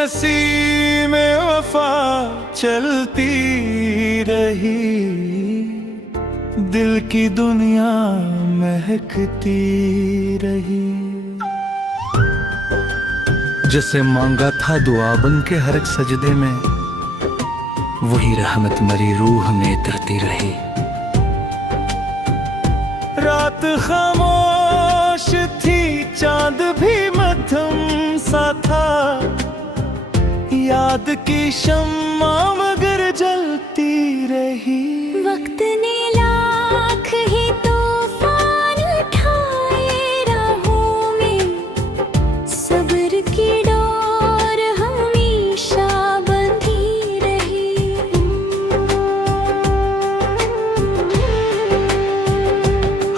नसीब में वफा चलती रही, दिल की दुनिया महकती रही। जैसे मांगा था दुआ बन के हर एक सजदे में, वही रहमत मरी रूह में तरती रही। रात खामोश थी, चांद भी मध्यम सा था, याद की शम्मा मगर जलती रही। वक्त ने लाख ही तूफान उठाए राहों में, सब्र की डोर हमेशा बंधी रही।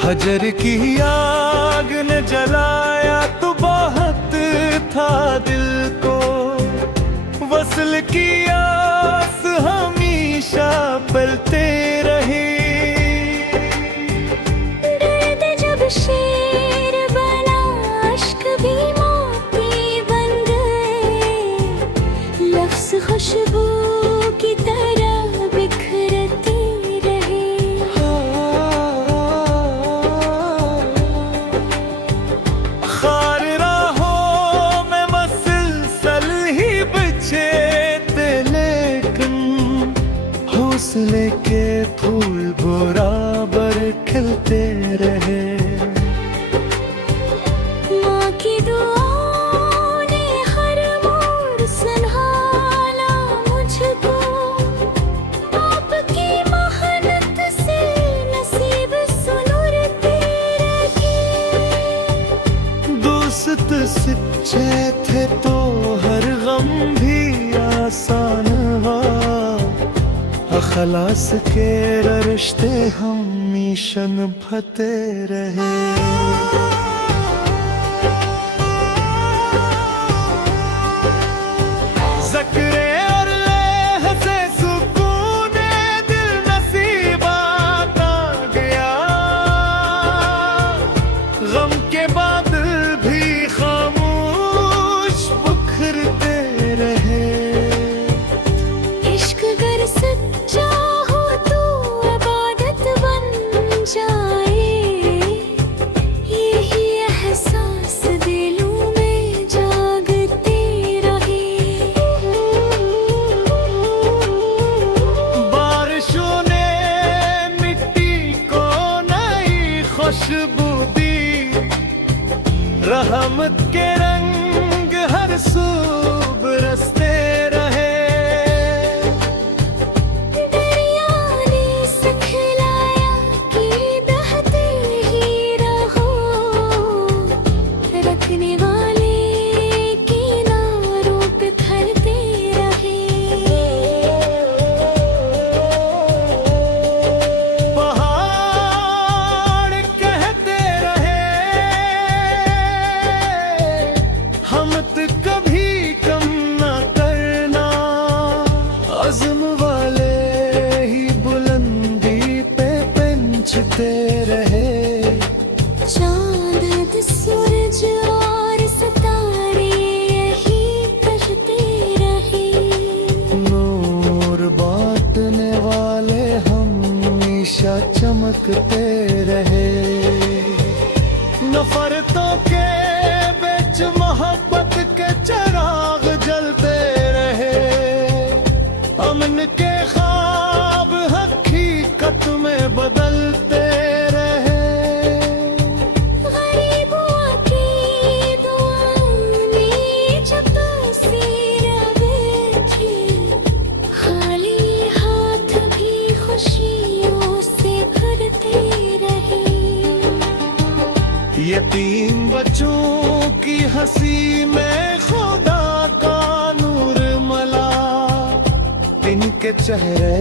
हजर की आग ने जलाया तो बहुत था दिल को, वसल की आस हमेशा पलते रहे। दर्द जब शेर बना, अश्क भी मोती बन गए, लफ्ज़ खुशबू की तरह बिखरती रहे। खार राहों में मसलसल ही बिछे थे, लेकिन हौसले के फूल बराबर खिलते रहे। माँ की दुआओं ने हर मोड़ संभाला मुझको, आपकी मेहनत से नसीब सुनुरते रहे। दोस्त सच्चे थे तो हर गम भी आसान हुआ, अखलास के रिश्ते हमेशा निभाते रहे। ज़क्रे और लेह से सुकूने दिल नसीबात आ गया, गम के बादल भी खामोश बिखरते रहे। इश्क अगर सच्चा हो तो इबादत बन जाए, यही एहसास दिलों में जागते रहे। बारिशों ने मिट्टी को नई खुशबू दी, रहमत के रंग हर सू बरसते रहे। दरिया ने सिखलाया कि बहते ही रहो, रखने वाले किनारों पे फलते रहे। पहाड़ कहते रहे, हिम्मत कभी कम न करना, अज़्म वाले ही बुलंदी पे पहुंचते रहे। चांद सूरज और सितारे यही कहते रहे, नूर बांटने वाले हमेशा चमकते रहे। नफरतों के बीच मोहब्बत के चिराग जलते रहे, अमन के ख्वाब हकीकत में बदलते रहे। गरीबों की दुआओं ने जब तासीर देखी, खाली हाथ भी खुशियों से भरते रहे। यतीम बच्चों की हंसी में खुदा का नूर मला, इनके चेहरे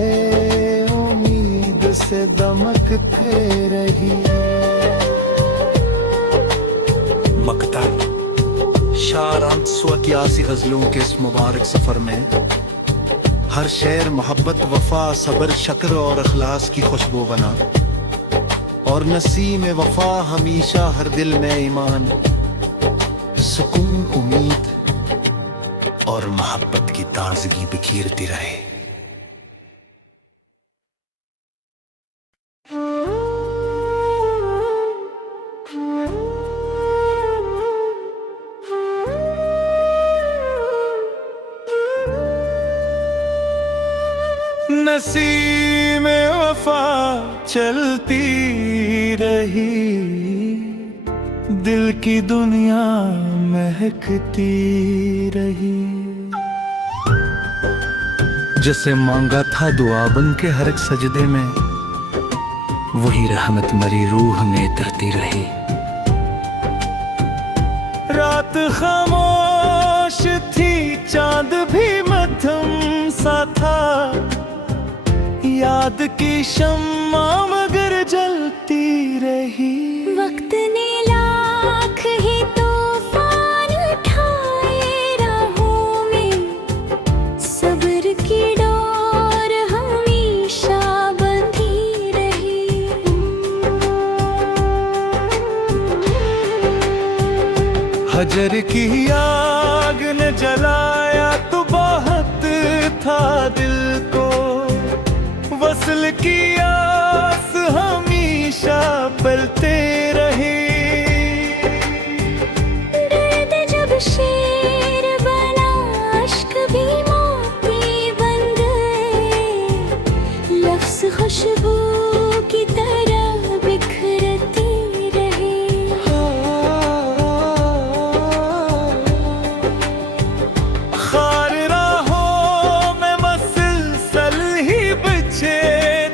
उम्मीद से दमकते रही। मकता शारांत स्वक्यासी गजलों के इस मुबारक सफर में हर शेर मोहब्बत, वफा, सब्र, शक्र और अखलास की खुशबू बना, और नसीम वफा हमेशा हर दिल में ईमान, सुकून, उम्मीद और मोहब्बत की ताजगी बिखेरती रहे। नसीब में वफा चलती रही, दिल की दुनिया महकती रही। जैसे मांगा था दुआ बन के हर एक सजदे में, वही रहमत मरी रूह में तरती रही। रात खामोश थी, चांद भी मध्यम सा था, याद की शम्मा मगर जलती रही। वक्त ने लाख ही तूफान उठाए राहों में, सब्र की डोर हमेशा बंधी रही। हजर की आग ने जलाया तो बहुत था दिल को, वसल की आस हमेशा पलते रहे। दर्द जब शेर बना, अश्क भी मोती बन गए, लफ्ज़ खुशबू की तरह बिखरती रहे। खार राहों में मसलसल ही बिछे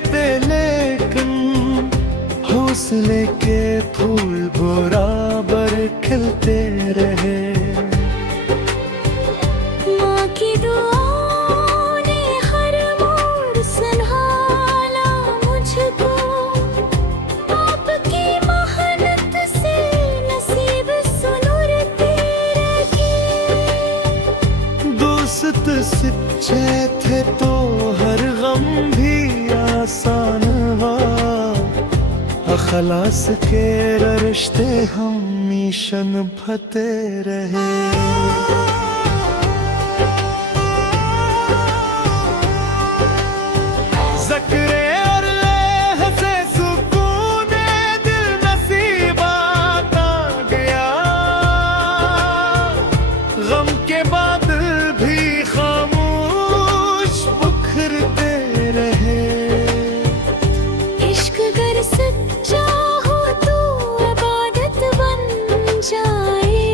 थे, लेकिन हौसले के फूल बराबर खिलते रहे। माँ की दुआओं ने हर मोड़ संभाला मुझको, आपकी मेहनत से नसीब सुनुरते रहे। दोस्त सच्चे थे तो हर गम भी आसान हुआ, अखलास के रिश्ते हमेशा निभाते रहे। ज़क्रे और लेह से सुकूने दिल नसीब आता गया, गम के बादल भी खामोश बिखरते रहे। इश्क अगर सच्चा हो तो इबादत बन जाए,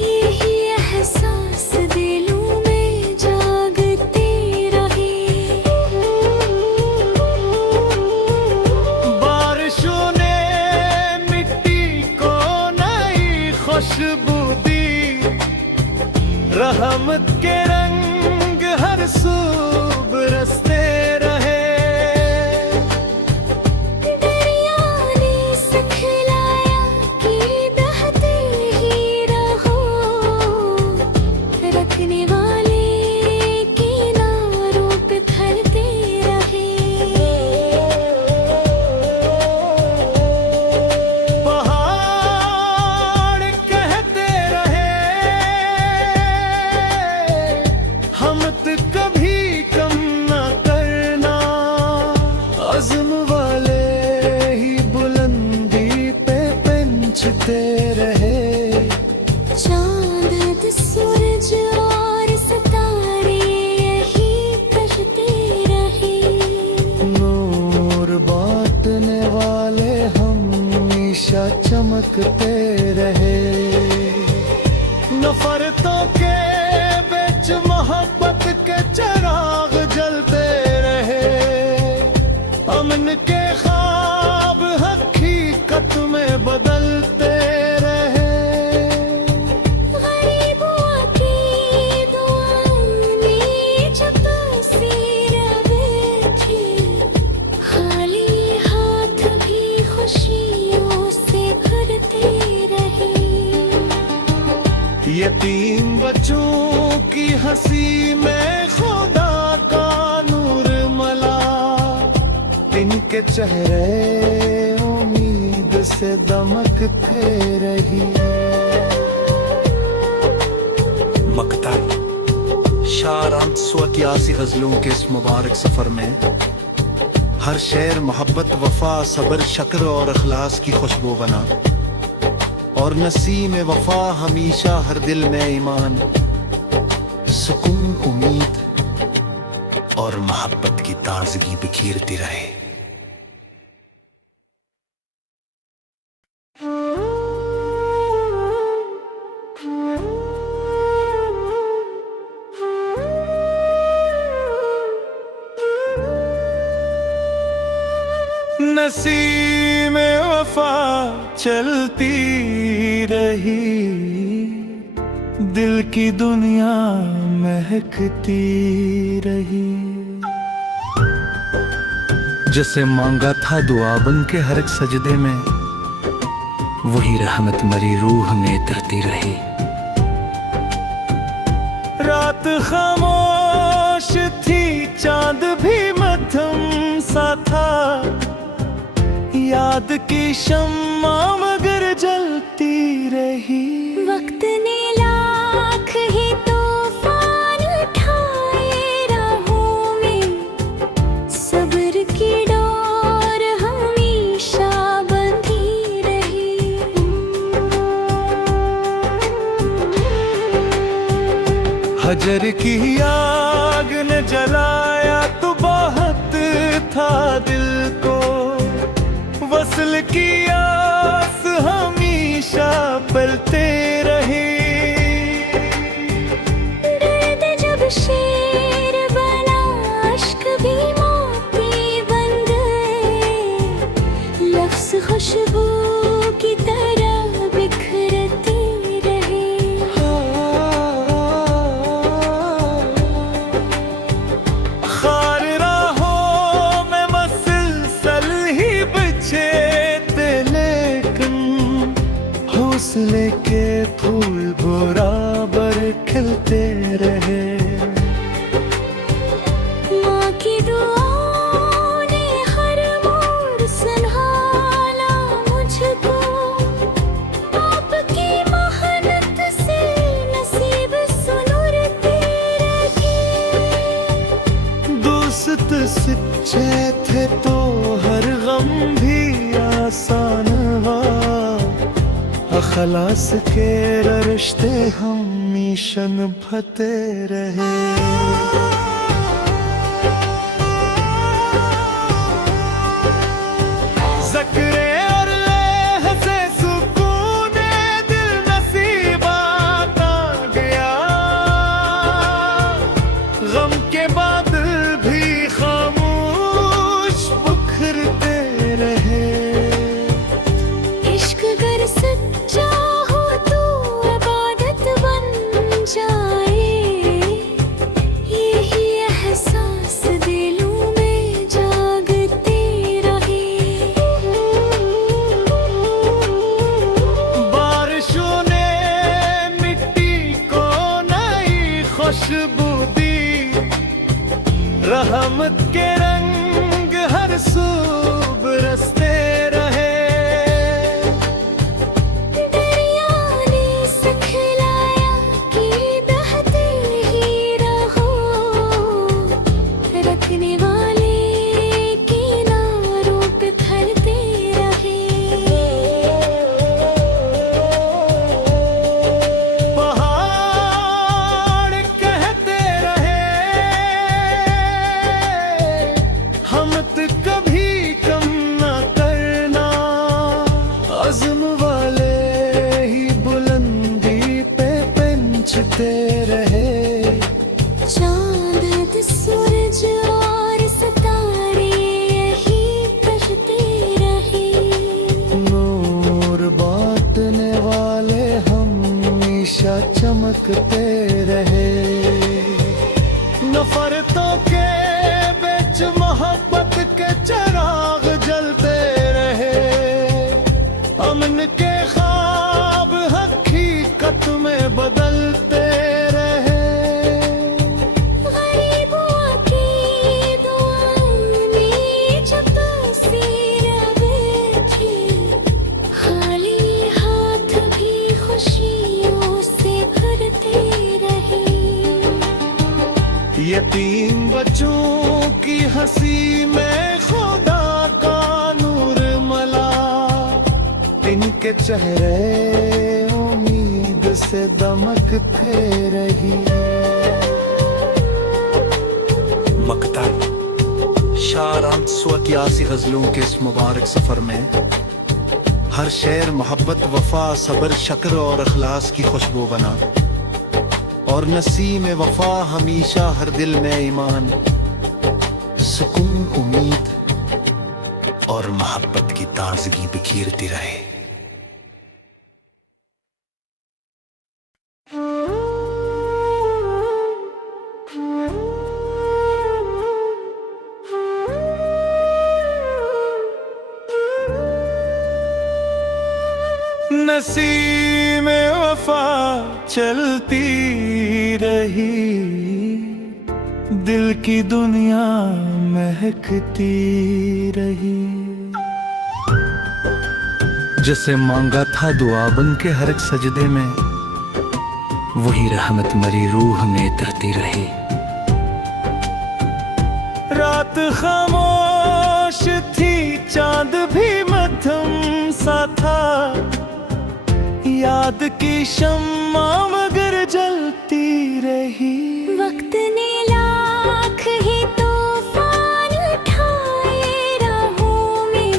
यही एहसास दिलों में जागते रहे। बारिशों ने मिट्टी को नई खुशबू दी, रहमत के रंग हर सू बरसते रहे। दरिया ने सिखलाया कि बहते ही रहो, रखने वाले किनारों पे फैलते रहे। पहाड़ कहते रहे, हमत कभी कम न करना, अज़्म वाले ही बुलंदी पे पहुंचते रहे। चांद सूरज और सितारे यही कहते रहे, नूर बांटने वाले हमेशा चमकते रहे। नफरतों के बीच मोहब्बत के चिराग जलते रहे, अमन के ख्वाब हकीकत में बदलते रहे। गरीबों की दुआओं में जब सिर बैठे, खाली हाथ भी खुशियों से भरते रहे। यतीम बच्चों की हंसी में खुदा का नूर मला, इनके चेहरे उम्मीद से दमकते रही। मकता शारांत स्वक्यासी गजलों के इस मुबारक सफर में हर शेर मोहब्बत वफा सबर शक्र और अखलास की खुशबू बना और नसीम वफा हमेशा हर दिल में ईमान सुकून उम्मीद और मोहब्बत की ताजगी बिखेरती रहे। नसीम वफा चलती रही, दिल की दुनिया महकती रही। जैसे मांगा था दुआ बन के हर एक सजदे में, वही रहमत मरी रूह में तरती रही। रात खामोश थी, चांद भी मध्यम सा था, याद की शम्मा मगर जलती रही। वक्त ने लाख ही तूफान उठाए राहों में, सब्र की डोर हमेशा बंधी रही। हजर की आग ने जलाया तो बहुत था दिल को, वसल की आस हमेशा पलते रहे। दर्द जब शेर बना, अश्क भी मोती बन गए, लफ्ज़ खुशबू की तरह बिखरते रहे। खार राहों में मसलसल ही बिछे थे, लेकिन हौसले के फूल बराबर खिलते रहे। माँ की दुआओं ने हर मोड़ संभाला मुझको, आपकी मेहनत से नसीब सुनुरते रहे। दोस्त सच्चे थे तो हर गम भी आसान हुआ, अखलास के रिश्ते हमेशा निभाते रहे। ज़क्रे और लेह से सुकूने दिल नसीब आता गया, गम के बादल भी खामोश बिखरते रहे। इश्क अगर सच्चा हो तो इबादत बन जाए, यही एहसास दिलों में जागते रहे। बारिशों ने मिट्टी को नई खुशबू दी, रहमत के रंग हर सू बरसते रहे। दरिया ने सिखलाया कि बहते ही रहो, रखने वाले किनारों पे फैलते रहे। पहाड़ कहते रहे, हम तो कभी कम न यतीम बच्चों की हंसी में खुदा का नूर मला, इनके चेहरे उम्मीद से दमकते रही। मकता शारांत स्वकियासी गजलों के इस मुबारक सफर में हर शेर मोहब्बत, वफा, सब्र, शक्र और अखलास की खुशबू बना, और नसीम वफा हमेशा हर दिल में ईमान, सुकून, उम्मीद और मोहब्बत की ताजगी बिखेरती रहे। नसीम वफा चलती रही, दिल की दुनिया महकती रही। जिसे मांगा था दुआ बन के हर एक सजदे में, वही रहमत मरी रूह में तरती रही। रात खामोश थी, चांद भी मध्यम सा था, याद की शम्मा मगर जलती रही। वक्त ने लाख ही तूफान उठाए राहों में,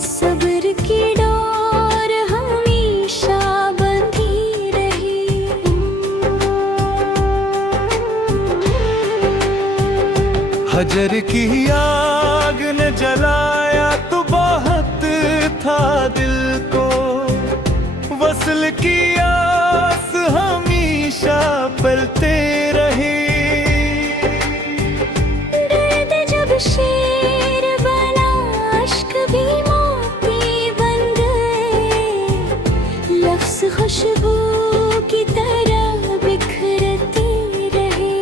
सब्र की डोर हमेशा बंधी रही। हजर की आग ने जलाया तो बहुत था दिल को, वसल की आस हमेशा पलते रहे। दर्द जब शेर बना, अश्क भी मोती बन गए, लफ्ज़ खुशबू की तरह बिखरती रहे।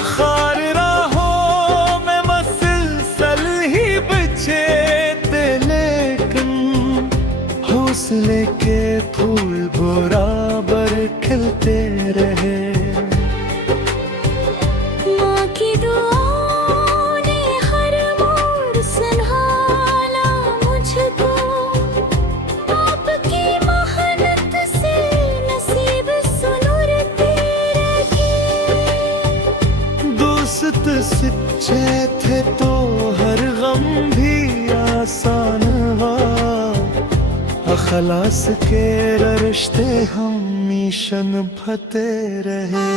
खार राहों में मसलसल ही बिछे थे, लेकिन हौसले के फूल बराबर खिलते रहे। माँ की दुआओं ने हर मोड़ संभाला मुझको, आपकी मेहनत से नसीब सुनुरते रहे। दोस्त सच्चे थे तो हर गम भी आसान हुआ, अखलास के रिश्ते हमेशा निभाते रहे।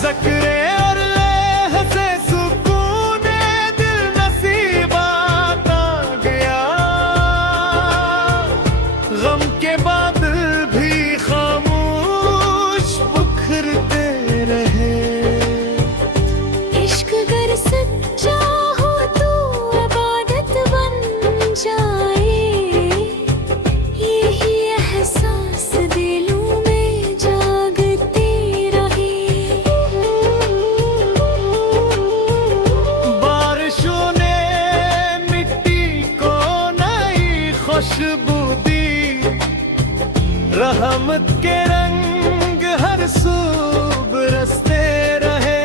ज़क्रे और लेह से सुकून दिल नसीबात आ गया, गम के बादल भी खामोश बिखरते रहे। इश्क अगर सच्चा हो तो इबादत बन जाए, यही एहसास दिलों में जागते रहे। बारिशों ने मिट्टी को नई खुशबू दी, रहमत के रंग हर सू बरसते रहे।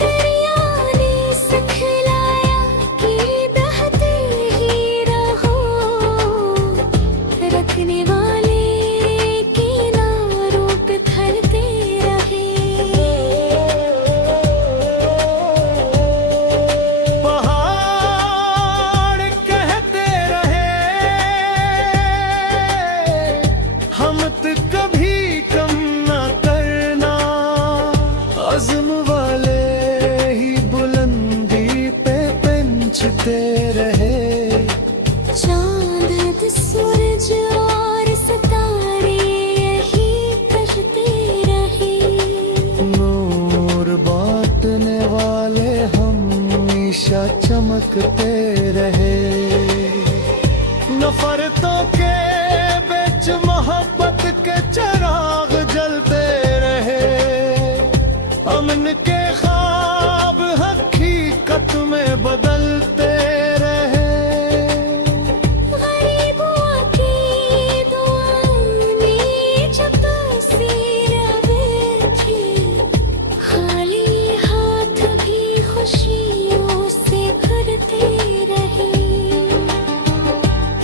दरिया ने सिखलाया कि बहते ही रहो, रखने वाले किनारों पे फैलते रहे। पहाड़ कहते रहे, हम तो कभी कम ना करना, अज़्म वाले ही बुलंदी पे पहुंचते रहे। चांद, सूरज और सितारे यही करते रहे। नूर बांटने वाले हमेशा चमकते रहे। नफरतों के बीच मोहब्बत के चिराग जलते रहे। अमन के ख्वाब हकीकत में बदलते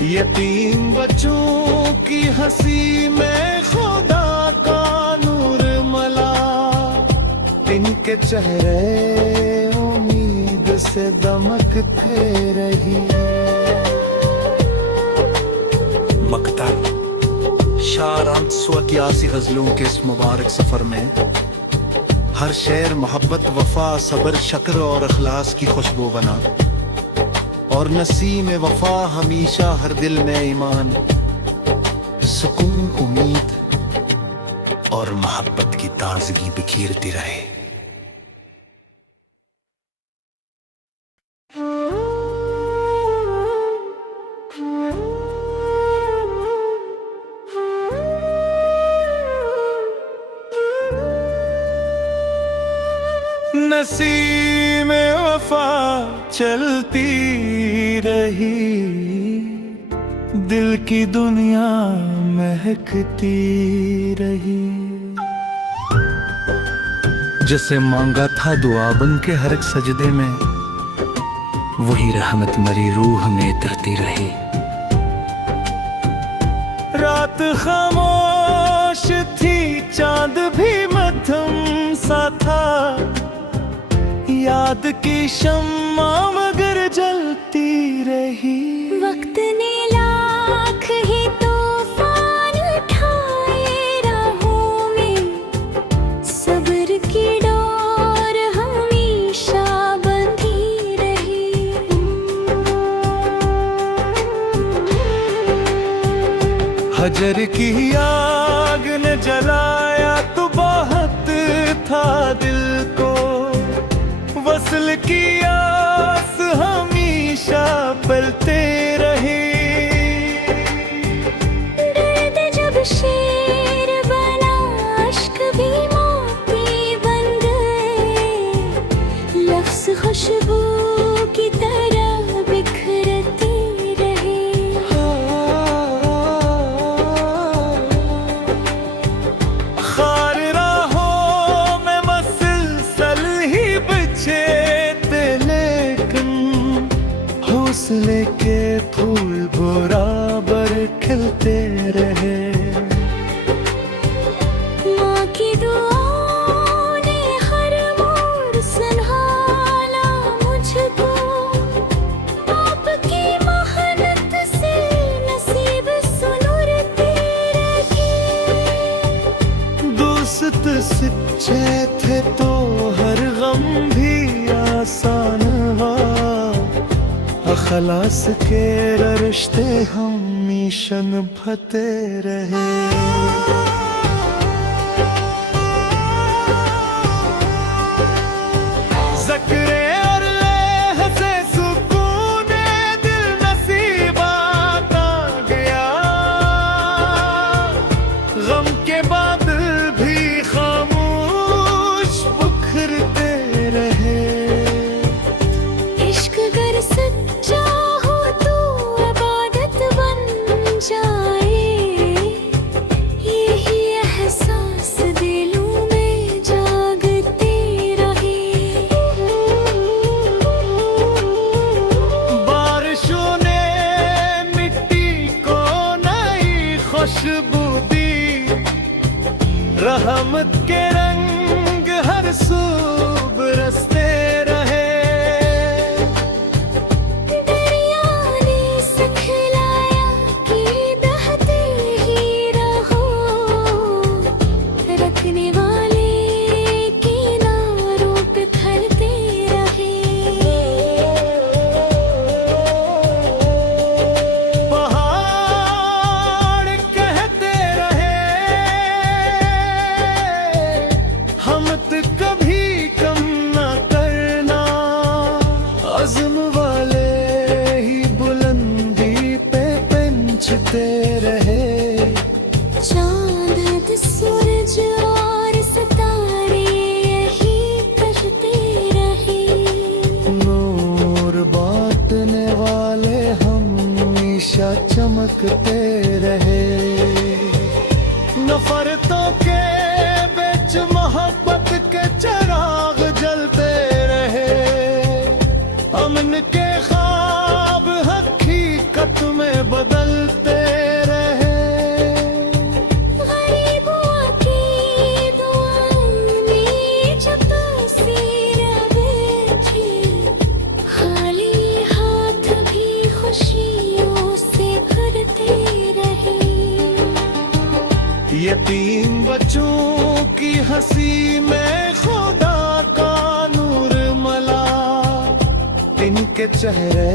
यतीम बच्चों की हंसी में खुदा का नूर मला, इनके चेहरे उम्मीद से दमकते रही। मकता शारांत 181 गजलों के इस मुबारक सफर में हर शेर मोहब्बत, वफा, सब्र, शक्र और अखलास की खुशबू बना, और नसीम वफा हमेशा हर दिल में ईमान, सुकून, उम्मीद और मोहब्बत की ताजगी बिखेरती रहे। नसीम वफा चलती रही, दिल की दुनिया महकती रही। जिसे मांगा था दुआ बन के हर एक सजदे में, वही रहमत मरी रूह में उतरती रही। रात खामोश थी, चांद भी मध्यम सा था, याद की शम्मा मगर जलती रही। वक्त ने लाख ही तूफान उठाए राहों में, सब्र की डोर हमेशा बंधी रही। हजर की आग ने जलाया तो बहुत था दिल को, वसल की आस हमेशा पलते रहे। दर्द जब शेर बना, अश्क भी मोती बन गए, लफ्ज़ खुशबू की तरह बिखरते रहे। खार राहों में मसलसल ही बिछे थे, लेकिन हौसले के फूल बराबर खिलते रहे। माँ की दुआओं ने हर मोड़ संभाला मुझको, आपकी मेहनत से नसीब सुनुरते रहे। दोस्त सच्चे थे तो हर गम भी आसान हुआ, अखलास के रिश्ते हमेशा निभाते रहे। ज़क्रे और लेह से सुकून दिल नसीबा का गया, गम के बादल भी खामोश बिखरते रहे। इश्क अगर सच्चा हो तो इबादत बन जाए, यही एहसास दिलों में जागते रहे। बारिशों ने मिट्टी को नई खुशबू दी, रहमत के रंग हर सू बरसते रहे। दरिया ने सिखलाया कि बहते ही रहो, रखने वाले किनारों पे फलते रहे। पहाड़ कहते रहे, हिम्मत कभी कम ना करना, अज़्म वाले ही बुलंदी पे पहुंचते रहे। चांद, सूरज और सितारे यही तजते रहे। नूर बांटने वाले हमेशा चमकते रहे। नफरतों के बीच मोहब्बत के चिराग जलते रहे। अमन के ख्वाब हकीकत में बदल यतीम बच्चों की हंसी में खुदा का नूर मला, इनके चेहरे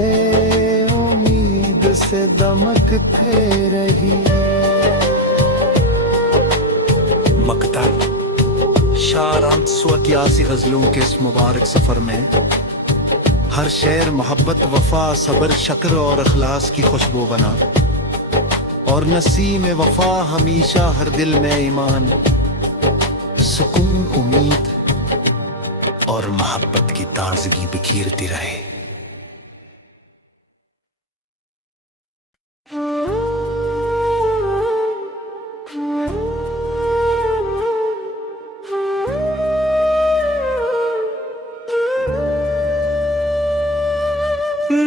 उम्मीद से दमकते रही। मकता शारांत स्वक्यासी गजलों के इस मुबारक सफर में हर शेर मोहब्बत, वफा, सब्र, शक्र और अखलास की खुशबू बना, और नसीम वफा हमेशा हर दिल में ईमान, सुकून, उम्मीद और मोहब्बत की ताजगी बिखेरती रहे।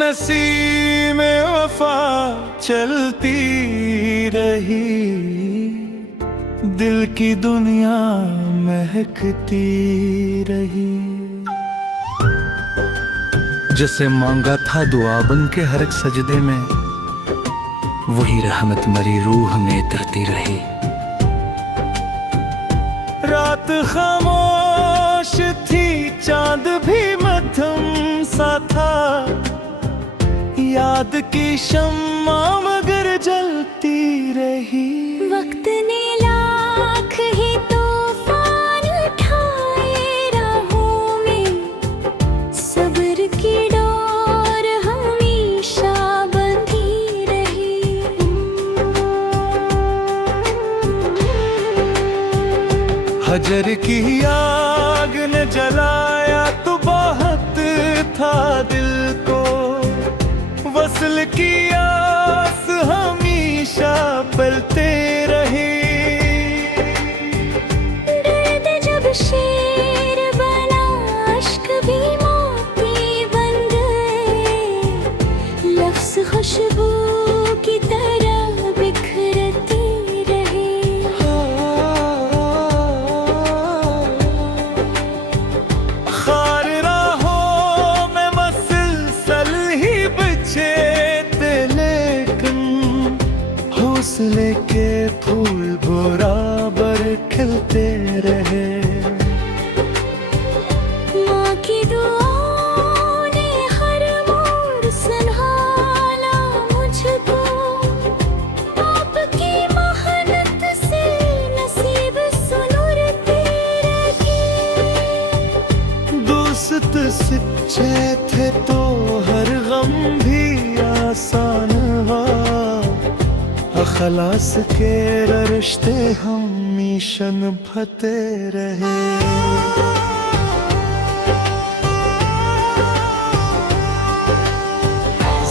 नसीम वफा चलती रही, दिल की दुनिया महकती रही। जैसे मांगा था दुआ बन के हर एक सजदे में, वही रहमत मरी रूह में तरती रही। रात खामोश थी, चांद भी मध्यम सा था, याद की शम्मा मगर जलती रही। वक्त ने लाख ही तूफान उठाए राहों में, सब्र की डोर हमेशा बंधी रही। हजर की आग ने जलाया तो बहुत था दिल को, वसल की आस हमेशा पलते रहे। दर्द जब शेर बना, अश्क भी मोती बन गए, लफ्ज़ खुशबू की तरह बिखरते रहे। खार राहों में मसलसल ही बिछे थे, लेकिन हौसले के फूल बराबर खिलते रहे। माँ की दुआओं ने हर मोड़ संभाला मुझको, आपकी मेहनत से नसीब सुनुरते रहे। दोस्त सच्चे थे तो हर गम भी आसान हुआ, अखलास के रिश्ते हमेशा निभाते रहे।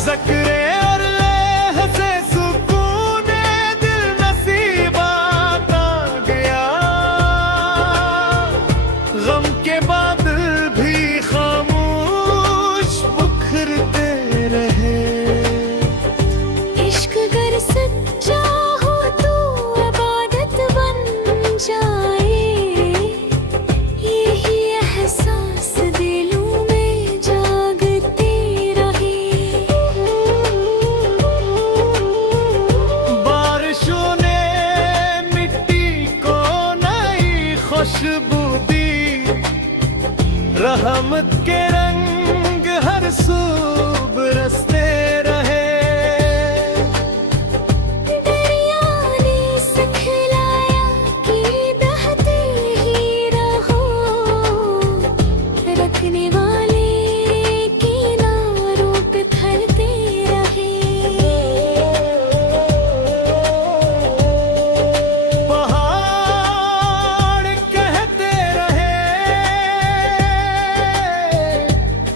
ज़क्रे और लेह से सुकूने दिल नसीबात आ गया, गम के बादल भी खामोश बिखरते रहे। इश्क गर सच्चा हो तो इबादत बन जाए, यही एहसास दिलों में जागते रहे। बारिशों ने मिट्टी को नई खुशबू दी, रहमत के रंग हर सू बरसते रहे। दरिया ने सिखलाया कि बहते ही रहो, रखने वाले किनारों पे फैलते रहे। पहाड़ कहते रहे,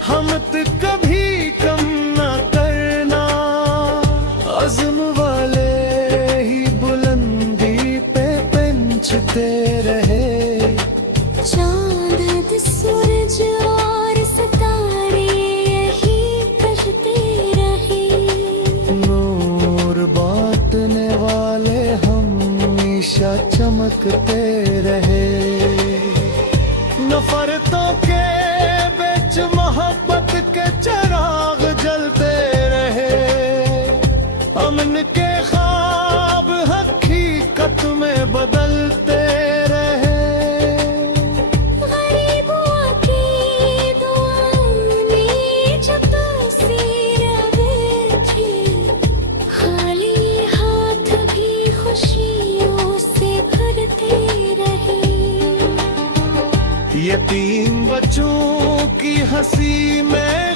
हमत कभी कम न करना, अज़्म वाले ही बुलंदी पे पहुंचते रहे। चांद, सूरज और सितारे यही कशते रहे। नूर बांटने वाले हमेशा चमकते रहे। नफरतों के बीच मोहब्बत के चिराग जलते रहे। अमन के ख्वाब हकीकत में बदल यतीम बच्चों की हंसी में